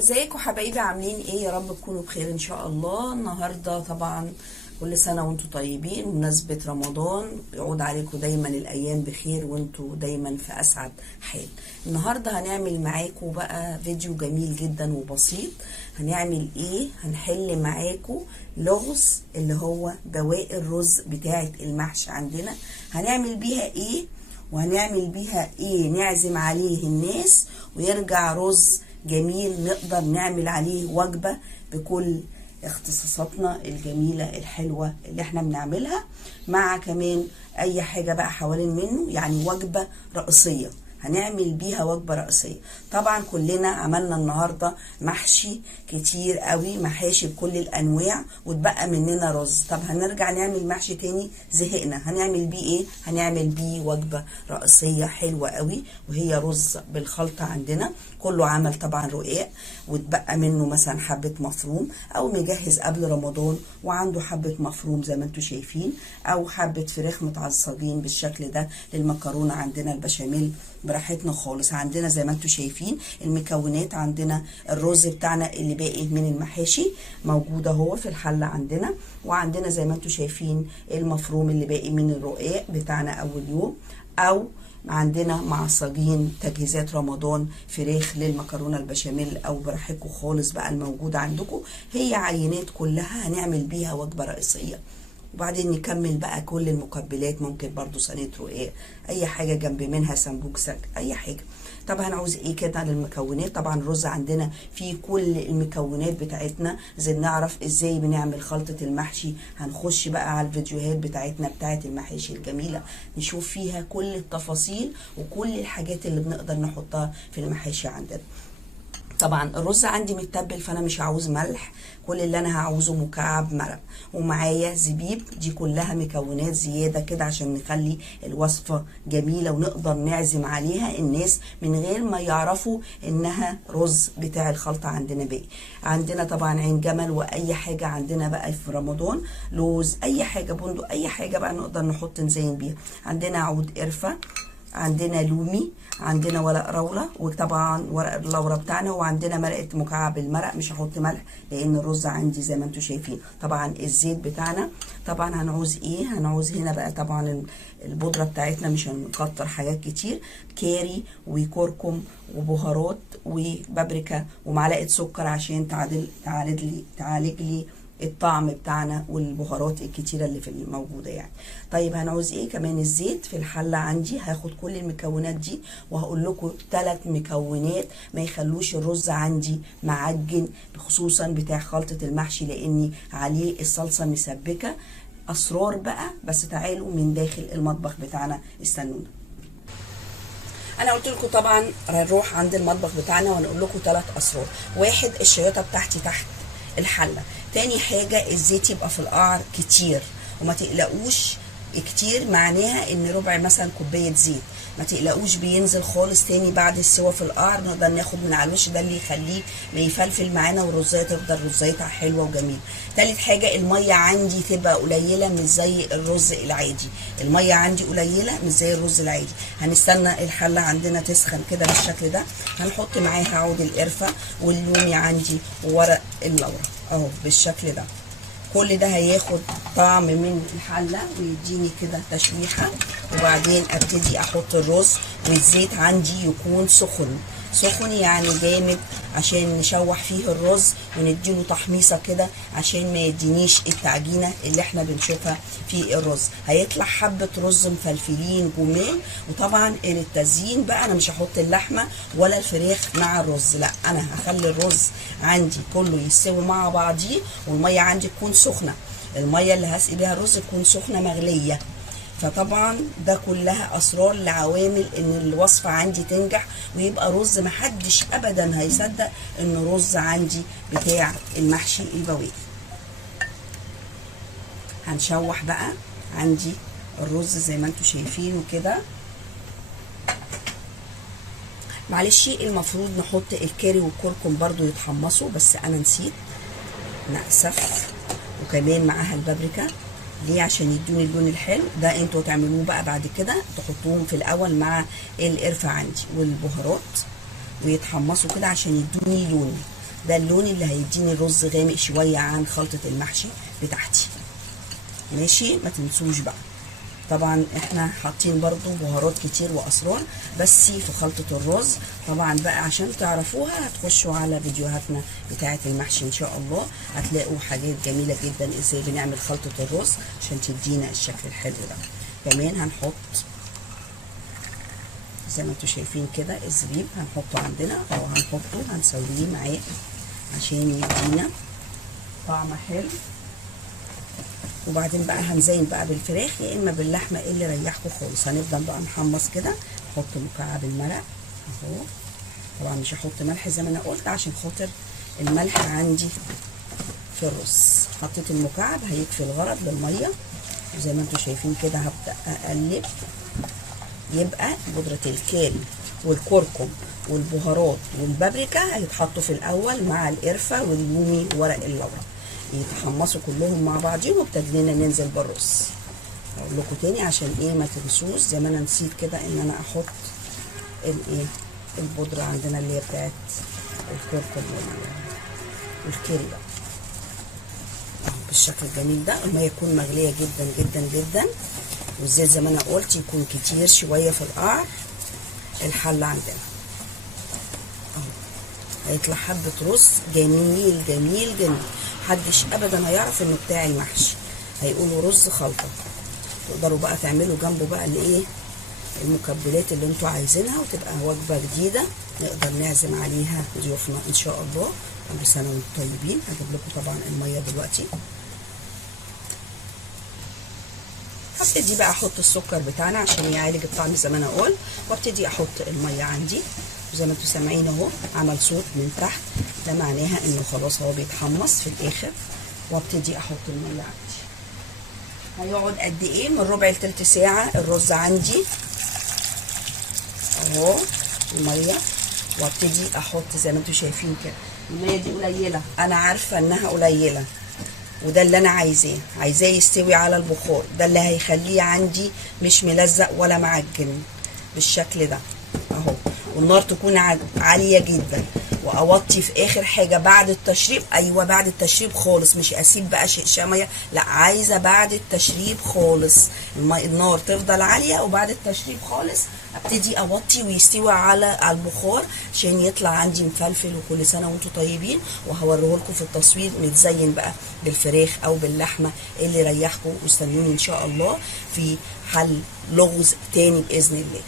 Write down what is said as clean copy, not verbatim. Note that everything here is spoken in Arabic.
ازيكم حبايبي؟ عاملين ايه؟ يا رب تكونوا بخير ان شاء الله. النهارده طبعا كل سنه وانتم طيبين بمناسبه رمضان، يعود عليكم دايما الايام بخير وانتم دايما في اسعد حال. النهارده هنعمل معاكم بقى فيديو جميل جدا وبسيط. هنعمل ايه؟ هنحل معاكم لغز اللي هو بواقي الرز بتاعه المحشي عندنا. هنعمل بيها ايه وهنعمل بيها ايه نعزم عليه الناس ويرجع رز جميل نقدر نعمل عليه وجبة بكل اختصاصاتنا الجميلة الحلوة اللي احنا بنعملها، مع كمان اي حاجة بقى حوالين منه، يعني وجبة رئيسية هنعمل بيها وجبة رئيسية. طبعا كلنا عملنا النهاردة محشي كتير قوي، محاشي بكل الانواع، واتبقى مننا رز. طب هنرجع نعمل محشي تاني؟ زهقنا. هنعمل بيه ايه؟ هنعمل بيه وجبة رئيسية حلوة قوي، وهي رز بالخلطة. عندنا كله عمل طبعا رقاق، واتبقى منه مثلا حبة مفروم، او مجهز قبل رمضان وعنده حبة مفروم زي ما انتم شايفين، او حبة فراخ متعصجين بالشكل ده للمكرونة. عندنا البشاميل براحتنا خالص. عندنا زي ما انتم شايفين المكونات، عندنا الرز بتاعنا اللي باقي من المحاشي موجودة هو في الحلة عندنا، وعندنا زي ما انتم شايفين المفروم اللي باقي من الرقاق بتاعنا اول يوم، او عندنا معصجين تجهيزات رمضان، فراخ للمكرونه البشاميل، او براحتكم خالص بقى الموجوده عندكم. هي عينات كلها هنعمل بيها وجبه رئيسيه، وبعدين نكمل بقى كل المقبلات. ممكن برضو صينيه رقاق، اي حاجه جنب منها، سمبوكسك، اي حاجه. طب هنعوز ايه كده للمكونات؟ طبعا الرز عندنا فيه كل المكونات بتاعتنا. زي نعرف ازاي بنعمل خلطة المحشي، هنخش بقى على الفيديوهات بتاعتنا بتاعت المحاشي الجميلة، نشوف فيها كل التفاصيل وكل الحاجات اللي بنقدر نحطها في المحاشي عندنا. طبعا الرز عندي متبل، فانا مش هعوز ملح، كل اللي انا هعوزه مكعب مرق، ومعايا زبيب. دي كلها مكونات زياده كده عشان نخلي الوصفه جميله ونقدر نعزم عليها الناس من غير ما يعرفوا انها رز بتاع الخلطه عندنا باقي. عندنا طبعا عين جمل، واي حاجه عندنا بقى في رمضان، لوز، اي حاجه، بندق، اي حاجه بقى نقدر نحط نزين بيها. عندنا عود قرفه، عندنا لومي، عندنا ورق روله، وطبعا ورق اللورة بتاعنا، وعندنا مرقه مكعب المرق. مش هحط ملح لان الرز عندي زي ما انتم شايفين. طبعا الزيت بتاعنا طبعا هنعوز ايه؟ هنعوز هنا بقى طبعا البودره بتاعتنا، مش هنكتر حاجات كتير، كاري وكركم وبهارات وبابريكا ومعلقه سكر عشان تعالج لي الطعم بتاعنا والبهارات الكتيره اللي في الموجوده يعني. طيب هنعوز ايه كمان؟ الزيت في الحله عندي. هاخد كل المكونات دي وهقول لكم 3 مكونات ما يخلوش الرز عندي معجن، خصوصا بتاع خلطه المحشي لاني عليه الصلصه مسبكه. اسرار بقى، بس تعالوا من داخل المطبخ بتاعنا، استنونا. انا قلت لكم طبعا نروح عند المطبخ بتاعنا ونقول لكم 3 اسرار. 1، الشياطه بتاعتي تحت الحله. تاني حاجه، الزيت يبقى في القعر كتير، وما تقلقوش كتير معناها ان ربع مثلا كوبايه زيت. ما تقلقوش بينزل خالص تاني بعد السوا في القعر، نقدر ناخد من على الوش ده اللي يخليه ما يفلفل معانا، والرزايه تفضل رزايتها حلوه وجميله. تالت حاجه، الميه عندي تبقى قليله مش زي الرز العادي. الميه عندي قليله مش زي الرز العادي. هنستنى الحله عندنا تسخن كده بالشكل ده. هنحط معاها عود القرفه واللومي عندي وورق اللورة اهو بالشكل ده. كل ده هياخد طعم من الحله ويديني كده تشويحه، وبعدين ابتدي احط الرز. والزيت عندي يكون سخن يعني جامد، عشان نشوح فيه الرز ونديله تحميصه كده عشان ما يدينيش التعجينه اللي احنا بنشوفها في الرز. هيطلع حبه رز مفلفلين جمال. وطبعا التزيين بقى، انا مش هحط اللحمه ولا الفراخ مع الرز، لا، انا هخلي الرز عندي كله يستوي مع بعضيه، والميه عندي تكون سخنه. الميه اللي هسقي بيها الرز تكون سخنه مغليه. فطبعا ده كلها اسرار لعوامل ان الوصفه عندي تنجح ويبقى رز محدش ابدا هيصدق انه رز عندي بتاع المحشي البواقي. هنشوح بقى عندي الرز زي ما انتم شايفينه كده. معلش المفروض نحط الكاري والكركم برضو يتحمصوا، بس انا نسيت، نأسف. وكمان معاها البابريكا. ليه؟ عشان يدوني اللون الحلو ده. انتوا تعملوه بقى بعد كده، تحطوهم في الاول مع القرفه عندي والبهارات ويتحمصوا كده عشان يدوني لون. ده اللون اللي هيديني الرز غامق شويه عن خلطه المحشي بتاعتي. ماشي، ما تنسوش بقى. طبعا احنا حاطين برضو بهارات كتير واسرار بس في خلطة الرز. طبعا بقى عشان تعرفوها هتخشوا على فيديوهاتنا بتاعة المحشي ان شاء الله، هتلاقوا حاجات جميلة جدا ازاي بنعمل خلطة الرز عشان تدينا الشكل الحلو ده. كمان هنحط زي ما انتوا شايفين كده الزبيب، هنحطه عندنا او هنحطه هنسويه معاه عشان يدينا طعم حلو. وبعدين بقى هنزين بقى بالفراخ يا اما باللحمه اللي يريحكم خالص. هنفضل بقى نحمص كده، نحط مكعب الملح اهو. طبعا مش هحط ملح زي ما انا قلت عشان خاطر الملح عندي في الرز. حطيت المكعب هيكفي الغرض بالميه، وزي ما انتم شايفين كده هبدا اقلب. يبقى بودره الكاري والكركم والبهارات والبابريكا هيتحطوا في الاول مع القرفه واليومي وورق اللورا، يتحمصوا كلهم مع بعضهم وابتدينا ننزل بالرز. اقول لكم تاني عشان ايه ما تنسوش، زي ما انا نسيت كده ان انا احط الايه البودره عندنا اللي هي بتاعت الكركم والكاري بقى بالشكل الجميل ده. الميه تكون مغليه جدا جدا جدا، والزيت زي ما انا قلت يكون كتير شويه في القعر الحله عندنا اهو. هيطلع حبه رز جميل جميل جميل، محدش ابدا هيعرف انه بتاع المحشي، هيقولوا رز خلطه. تقدروا بقى تعملوا جنبه بقى الايه المكبلات اللي انتوا عايزينها، وتبقى وجبه جديده نقدر نعزم عليها ضيوفنا ان شاء الله. كل سنه وانتم طيبين. هجيب لكم طبعا الميه دلوقتي. هبتدي بقى احط السكر بتاعنا عشان يعالج الطعم زي ما انا قلت، وابتدي احط الميه عندي وزي ما انتم سامعين اهو عمل صوت من تحت، ده معناها انه خلاص هو بيتحمص في الاخر. وابتدي احط الميه عندي. هيقعد قد ايه؟ من ربع لتلت ساعه الرز عندي اهو الميه. وابتدي احط زي ما انتم شايفين كده. الميه دي قليله، انا عارفه انها قليله، وده اللي انا عايزاه يستوي على البخار، ده اللي هيخليه عندي مش ملزق ولا معجن بالشكل ده اهو. والنار تكون عاليه جدا، واوطي في اخر حاجه بعد التشريب. ايوه بعد التشريب خالص، مش اسيب بقى شقشقه ميه، لا عايزه بعد التشريب خالص النار تفضل عاليه، وبعد التشريب خالص ابتدي اوطي ويستوي على البخار عشان يطلع عندي مفلفل. وكل سنه وانتم طيبين. وهوريه لكم في التصوير متزين بقى بالفراخ او باللحمه اللي يريحكم. واستنوني ان شاء الله في حل لغز تاني باذن الله.